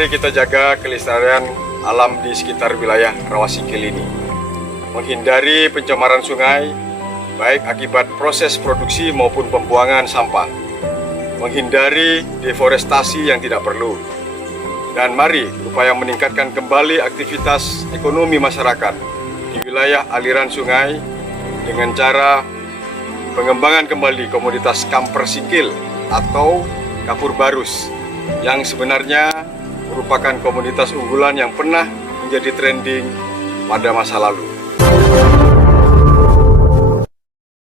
Mari kita jaga kelestarian alam di sekitar wilayah Rawasingkil ini. Menghindari pencemaran sungai, baik akibat proses produksi maupun pembuangan sampah. Menghindari deforestasi yang tidak perlu. Dan mari upaya meningkatkan kembali aktivitas ekonomi masyarakat di wilayah aliran sungai dengan cara pengembangan kembali komoditas kamper singkil atau kapur barus yang sebenarnya merupakan komoditas unggulan yang pernah menjadi trending pada masa lalu.